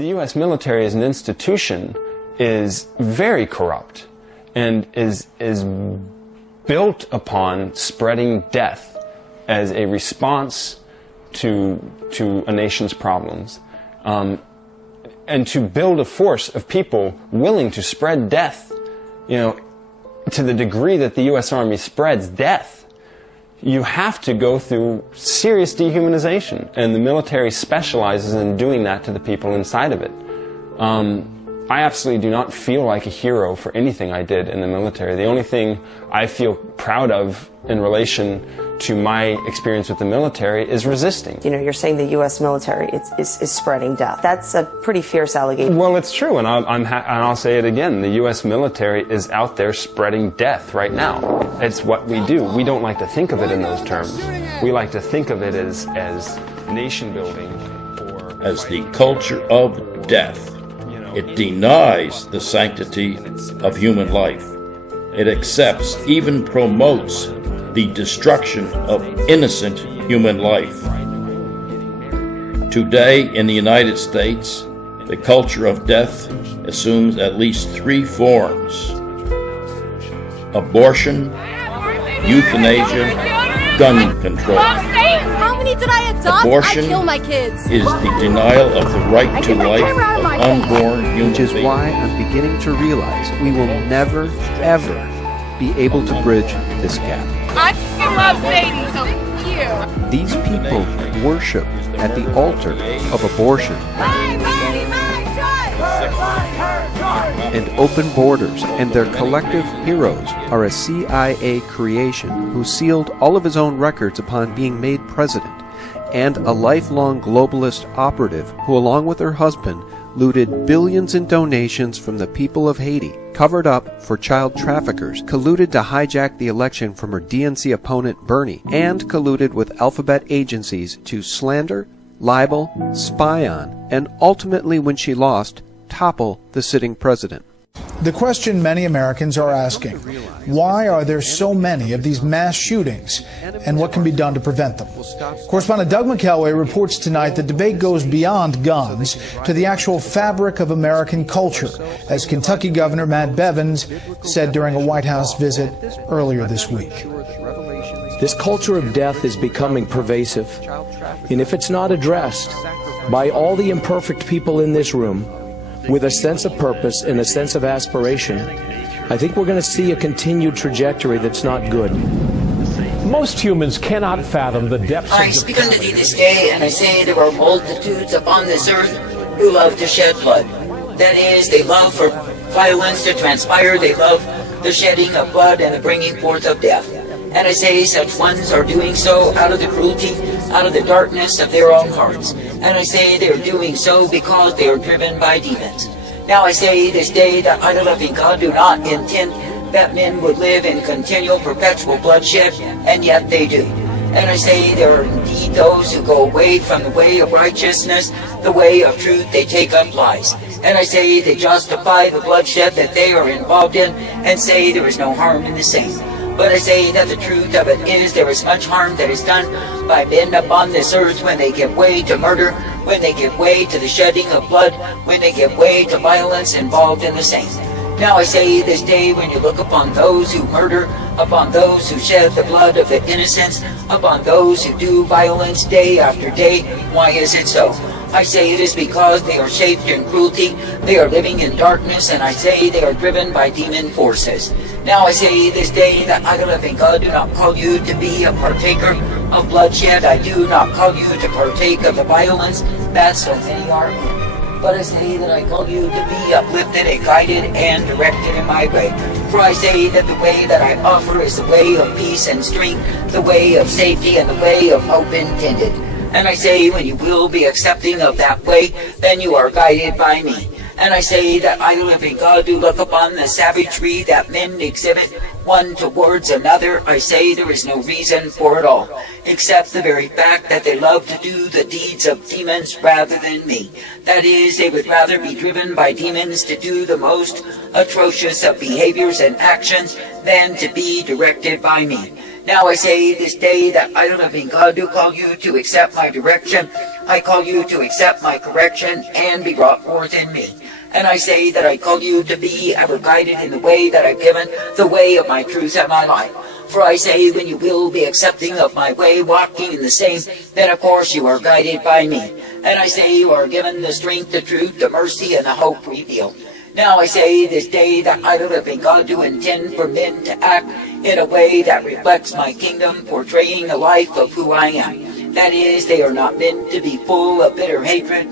The U.S. military as an institution is very corrupt and is built upon spreading death as a response to a nation's problems. And to build a force of people willing to spread death, to the degree that the U.S. Army spreads death, you have to go through serious dehumanization, and the military specializes in doing that to the people inside of it. I absolutely do not feel like a hero for anything I did in the military. The only thing I feel proud of in relation to my experience with the military is resisting. You're saying the U.S. military is spreading death. That's a pretty fierce allegation. Well, it's true, and I'll say it again. The U.S. military is out there spreading death right now. It's what we do. We don't like to think of it in those terms. We like to think of it as nation building or as the culture of death. It denies the sanctity of human life. It accepts, even promotes, the destruction of innocent human life. Today in the United States, the culture of death assumes at least 3 forms: abortion, euthanasia, gun control. How many did I adopt? Abortion I kill my kids. is the denial of the right to life of unborn human Which is beings. why I'm beginning to realize we will never, ever be able to bridge this gap. I fucking love Satan, so you. These people worship at the altar of abortion and open borders, and their collective heroes are a CIA creation who sealed all of his own records upon being made president, and a lifelong globalist operative who, along with her husband, looted billions in donations from the people of Haiti, covered up for child traffickers, colluded to hijack the election from her DNC opponent Bernie, and colluded with alphabet agencies to slander, libel, spy on, and ultimately, when she lost, topple the sitting president. The question many Americans are asking, why are there so many of these mass shootings, and what can be done to prevent them? Correspondent Doug McKelway reports tonight the debate goes beyond guns to the actual fabric of American culture, as Kentucky Governor Matt Bevins said during a White House visit earlier this week. This culture of death is becoming pervasive, and if it's not addressed by all the imperfect people in this room, with a sense of purpose and a sense of aspiration, I think we're going to see a continued trajectory that's not good. Most humans cannot fathom the depths I speak unto thee this day, and I say there are multitudes upon this earth who love to shed blood. That is, they love for violence to transpire, they love the shedding of blood and the bringing forth of death. And I say such ones are doing so out of the cruelty, out of the darkness of their own hearts. And I say they are doing so because they are driven by demons. Now I say this day that I, the loving God, do not intend that men would live in continual perpetual bloodshed, and yet they do. And I say there are indeed those who go away from the way of righteousness, the way of truth, they take up lies. And I say they justify the bloodshed that they are involved in, and say there is no harm in the same. But I say that the truth of it is there is much harm that is done by men upon this earth when they give way to murder, when they give way to the shedding of blood, when they give way to violence involved in the same. Now I say this day, when you look upon those who murder, upon those who shed the blood of the innocents, upon those who do violence day after day, why is it so? I say it is because they are shaped in cruelty, they are living in darkness, and I say they are driven by demon forces. Now I say this day that I, the living God, do not call you to be a partaker of bloodshed. I do not call you to partake of the violence that so many are in. But I say that I call you to be uplifted and guided and directed in my way. For I say that the way that I offer is the way of peace and strength, the way of safety and the way of hope intended. And I say when you will be accepting of that way, then you are guided by me. And I say that I, the living God, do look upon the savagery that men exhibit one towards another. I say there is no reason for it all, except the very fact that they love to do the deeds of demons rather than me. That is, they would rather be driven by demons to do the most atrocious of behaviors and actions than to be directed by me. Now I say this day that I, the living God, do call you to accept my direction. I call you to accept my correction and be brought forth in me. And I say that I call you to be ever guided in the way that I've given, the way of my truth and my life. For I say, when you will be accepting of my way, walking in the same, then of course you are guided by me. And I say you are given the strength, the truth, the mercy, and the hope revealed. Now I say this day that I, the living God, do intend for men to act in a way that reflects my kingdom, portraying the life of who I am. That is, they are not meant to be full of bitter hatred,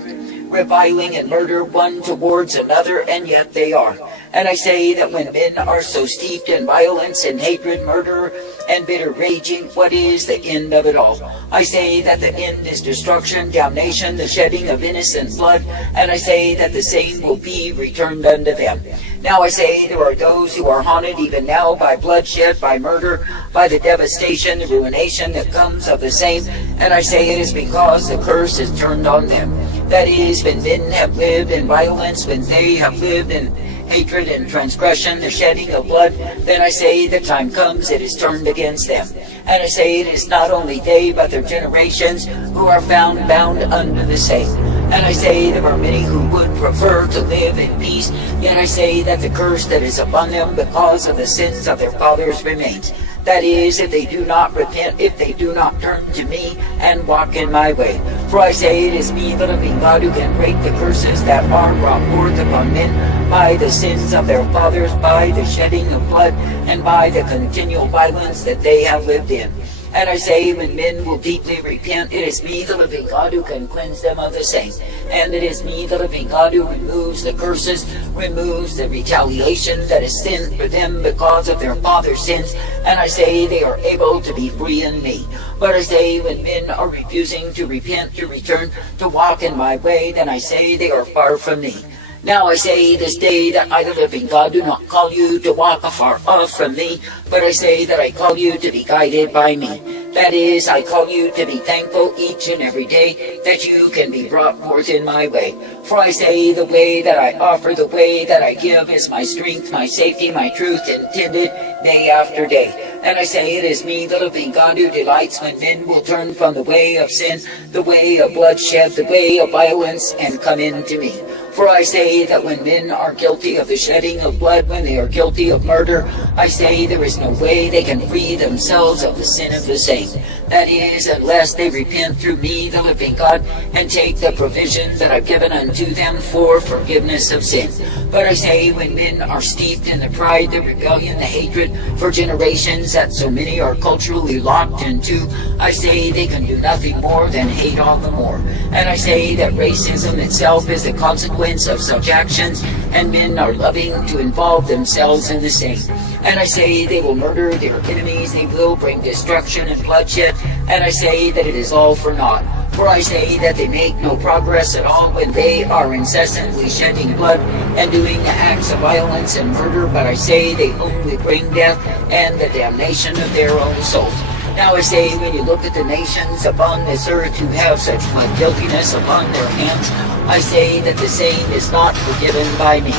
reviling and murder one towards another, and yet they are. And I say that when men are so steeped in violence and hatred, murder, and bitter raging, what is the end of it all? I say that the end is destruction, damnation, the shedding of innocent blood, and I say that the same will be returned unto them. Now I say there are those who are haunted even now by bloodshed, by murder, by the devastation, the ruination that comes of the same, and I say it is because the curse is turned on them. That is, when men have lived in violence, when they have lived in hatred and transgression, the shedding of blood, then I say the time comes, it is turned against them. And I say it is not only they, but their generations who are found bound under the same. And I say there are many who would prefer to live in peace, yet I say that the curse that is upon them because of the sins of their fathers remains. That is, if they do not repent, if they do not turn to me and walk in my way. For I say it is me, the living God, who can break the curses that are brought forth upon men by the sins of their fathers, by the shedding of blood, and by the continual violence that they have lived in. And I say, when men will deeply repent, it is me, the living God, who can cleanse them of the same. And it is me, the living God, who removes the curses, removes the retaliation that is sent for them because of their father's sins. And I say they are able to be free in me. But I say, when men are refusing to repent, to return, to walk in my way, then I say they are far from me. Now I say this day that I, the living God, do not call you to walk afar off from me, but I say that I call you to be guided by me. That is, I call you to be thankful each and every day that you can be brought forth in my way. For I say the way that I offer, the way that I give is my strength, my safety, my truth intended day after day. And I say it is me, the living God, who delights when men will turn from the way of sin, the way of bloodshed, the way of violence, and come into me. For I say that when men are guilty of the shedding of blood, when they are guilty of murder, I say there is no way they can free themselves of the sin of the same. That is, unless they repent through me, the living God, and take the provision that I've given unto them for forgiveness of sin. But I say when men are steeped in the pride, the rebellion, the hatred for generations that so many are culturally locked into, I say they can do nothing more than hate all the more. And I say that racism itself is the consequence of such actions, and men are loving to involve themselves in the same. And I say they will murder their enemies, they will bring destruction and bloodshed, and I say that it is all for naught. For I say that they make no progress at all when they are incessantly shedding blood and doing acts of violence and murder, but I say they only bring death and the damnation of their own souls. Now I say, when you look at the nations upon this earth who have such blood guiltiness upon their hands, I say that the same is not forgiven by me.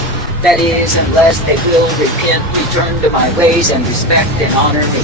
That is, unless they will repent, return to my ways, and respect and honor me.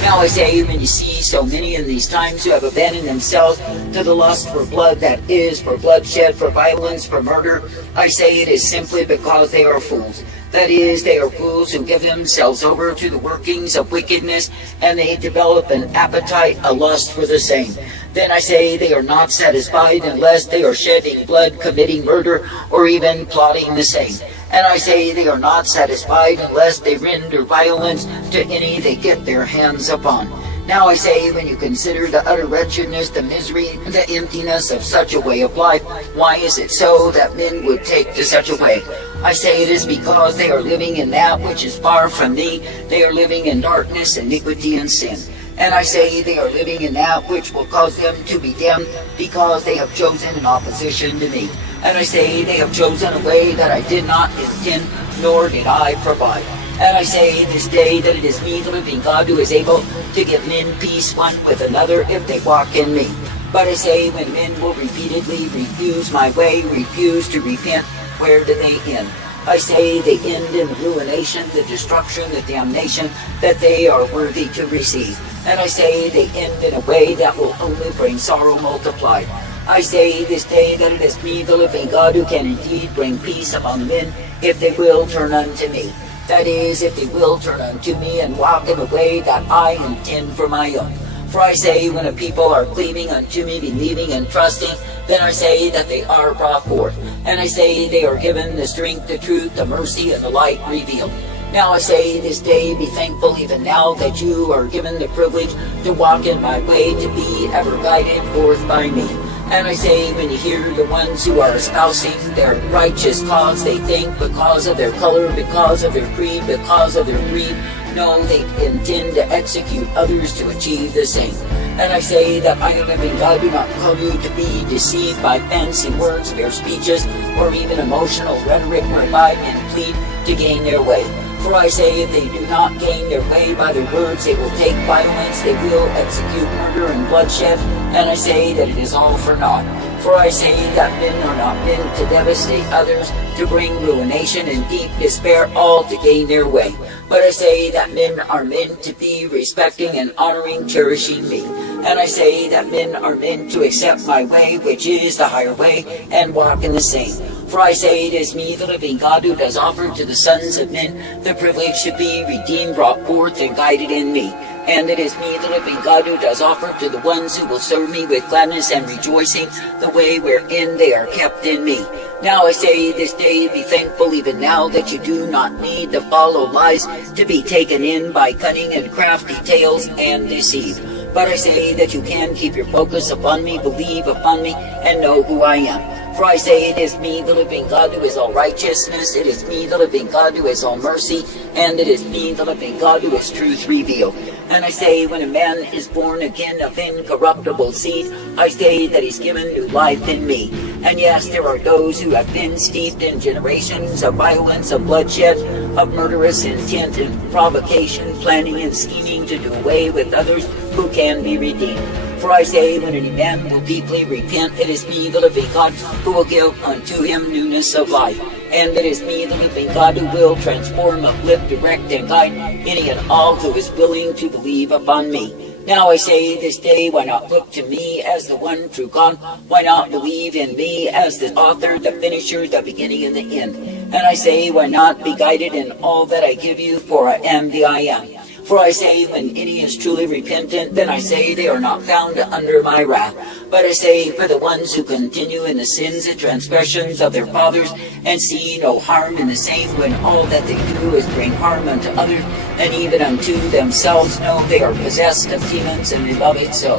Now I say, when you see so many in these times who have abandoned themselves to the lust for blood, that is, for bloodshed, for violence, for murder, I say it is simply because they are fools. That is, they are fools who give themselves over to the workings of wickedness, and they develop an appetite, a lust for the same. Then I say they are not satisfied unless they are shedding blood, committing murder, or even plotting the same. And I say they are not satisfied unless they render violence to any they get their hands upon. Now I say, when you consider the utter wretchedness, the misery, the emptiness of such a way of life, why is it so that men would take to such a way? I say it is because they are living in that which is far from me. They are living in darkness, iniquity, and sin. And I say they are living in that which will cause them to be damned, because they have chosen in opposition to me. And I say they have chosen a way that I did not intend, nor did I provide. And I say this day that it is me, the living God, who is able to give men peace one with another if they walk in me. But I say, when men will repeatedly refuse my way, refuse to repent, where do they end? I say they end in the ruination, the destruction, the damnation that they are worthy to receive. And I say they end in a way that will only bring sorrow multiplied. I say this day that it is me, the living God, who can indeed bring peace among men, if they will turn unto me. That is, if they will turn unto me and walk in a way that I intend for my own. For I say, when a people are cleaving unto me, believing and trusting, then I say that they are brought forth. And I say they are given the strength, the truth, the mercy, and the light revealed. Now I say this day, be thankful even now that you are given the privilege to walk in my way, to be ever guided forth by me. And I say, when you hear the ones who are espousing their righteous cause, they think because of their color, because of their creed, because of their greed, no, they intend to execute others to achieve the same. And I say that I, the living God, do not call you to be deceived by fancy words, fair speeches, or even emotional rhetoric whereby men plead to gain their way. For I say, if they do not gain their way by their words, they will take violence, they will execute murder and bloodshed, and I say that it is all for naught. For I say that men are not meant to devastate others, to bring ruination and deep despair, all to gain their way. But I say that men are meant to be respecting and honoring, cherishing me. And I say that men are meant to accept my way, which is the higher way, and walk in the same. For I say it is me, the living God, who does offer to the sons of men the privilege to be redeemed, brought forth, and guided in me. And it is me, the living God, who does offer to the ones who will serve me with gladness and rejoicing the way wherein they are kept in me. Now I say this day, be thankful even now that you do not need to follow lies, to be taken in by cunning and crafty tales and deceive. But I say that you can keep your focus upon me, believe upon me, and know who I am. For I say it is me, the living God, who is all righteousness, it is me, the living God, who is all mercy, and it is me, the living God, who is truth revealed. And I say, when a man is born again of incorruptible seed, I say that he's given new life in me. And yes, there are those who have been steeped in generations of violence, of bloodshed, of murderous intent and provocation, planning and scheming to do away with others who can be redeemed. For I say, when any man will deeply repent, it is me, the living God, who will give unto him newness of life. And it is me, the living God, who will transform, uplift, direct, and guide any and all who is willing to believe upon me. Now I say this day, why not look to me as the one true God? Why not believe in me as the author, the finisher, the beginning, and the end? And I say, why not be guided in all that I give you, for I am the I am. For I say, when any is truly repentant, then I say they are not found under my wrath. But I say, for the ones who continue in the sins and transgressions of their fathers, and see no harm in the same, when all that they do is bring harm unto others, and even unto themselves, know they are possessed of demons, and they love it so.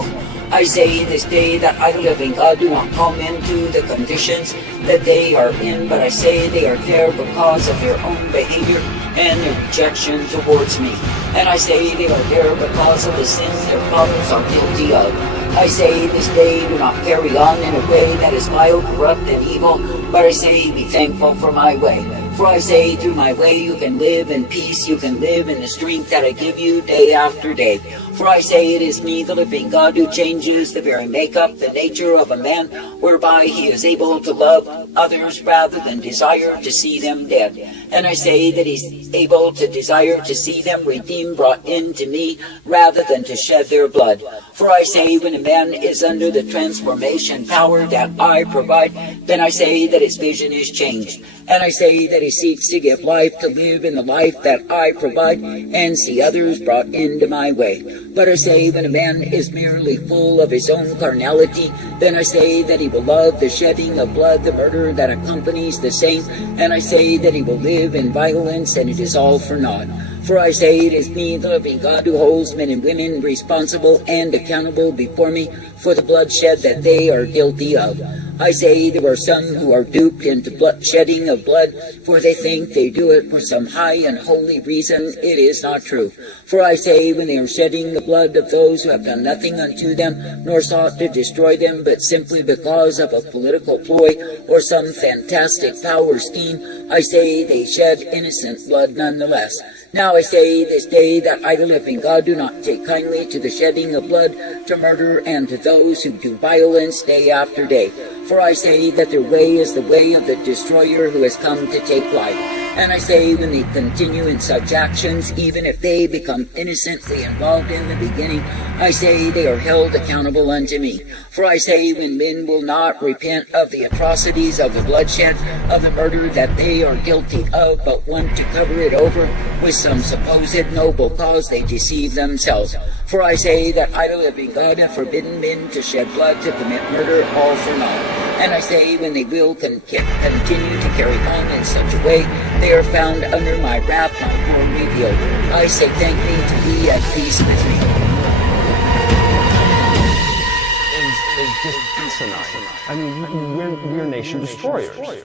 I say this day that I, the living God, do not call men to the conditions that they are in, but I say they are there because of their own behavior and their rejection towards me. And I say they are there because of the sins their fathers are guilty of. I say this day, do not carry on in a way that is vile, corrupt, and evil, but I say be thankful for my way. For I say, through my way you can live in peace, you can live in the strength that I give you day after day. For I say it is me, the living God, who changes the very makeup, the nature of a man, whereby he is able to love others rather than desire to see them dead. And I say that he's able to desire to see them redeemed, brought into me, rather than to shed their blood. For I say, when a man is under the transformation power that I provide, then I say that his vision is changed. And I say that he seeks to give life, to live in the life that I provide, and see others brought into my way. But I say, when a man is merely full of his own carnality, then I say that he will love the shedding of blood, the murder that accompanies the same, and I say that he will live in violence, and it is all for naught. For I say it is me, the living God, who holds men and women responsible and accountable before me for the bloodshed that they are guilty of. I say there are some who are duped into shedding of blood, for they think they do it for some high and holy reason. It is not true. For I say, when they are shedding the blood of those who have done nothing unto them, nor sought to destroy them, but simply because of a political ploy or some fantastic power scheme, I say they shed innocent blood nonetheless. Now I say this day that I, the living God, do not take kindly to the shedding of blood, to murder, and to those who do violence day after day. For I say that their way is the way of the destroyer who has come to take life. And I say, when they continue in such actions, even if they become innocently involved in the beginning, I say they are held accountable unto me. For I say, when men will not repent of the atrocities, of the bloodshed, of the murder that they are guilty of, but want to cover it over with some supposed noble cause, they deceive themselves. For I say that I, the living God, have forbidden men to shed blood, to commit murder, all for naught. And I say, when they will continue to carry on in such a way, they are found under my wrath, my word revealed. I say, thank me to be at peace with me. Is just asinine. I mean, we're nation destroyers.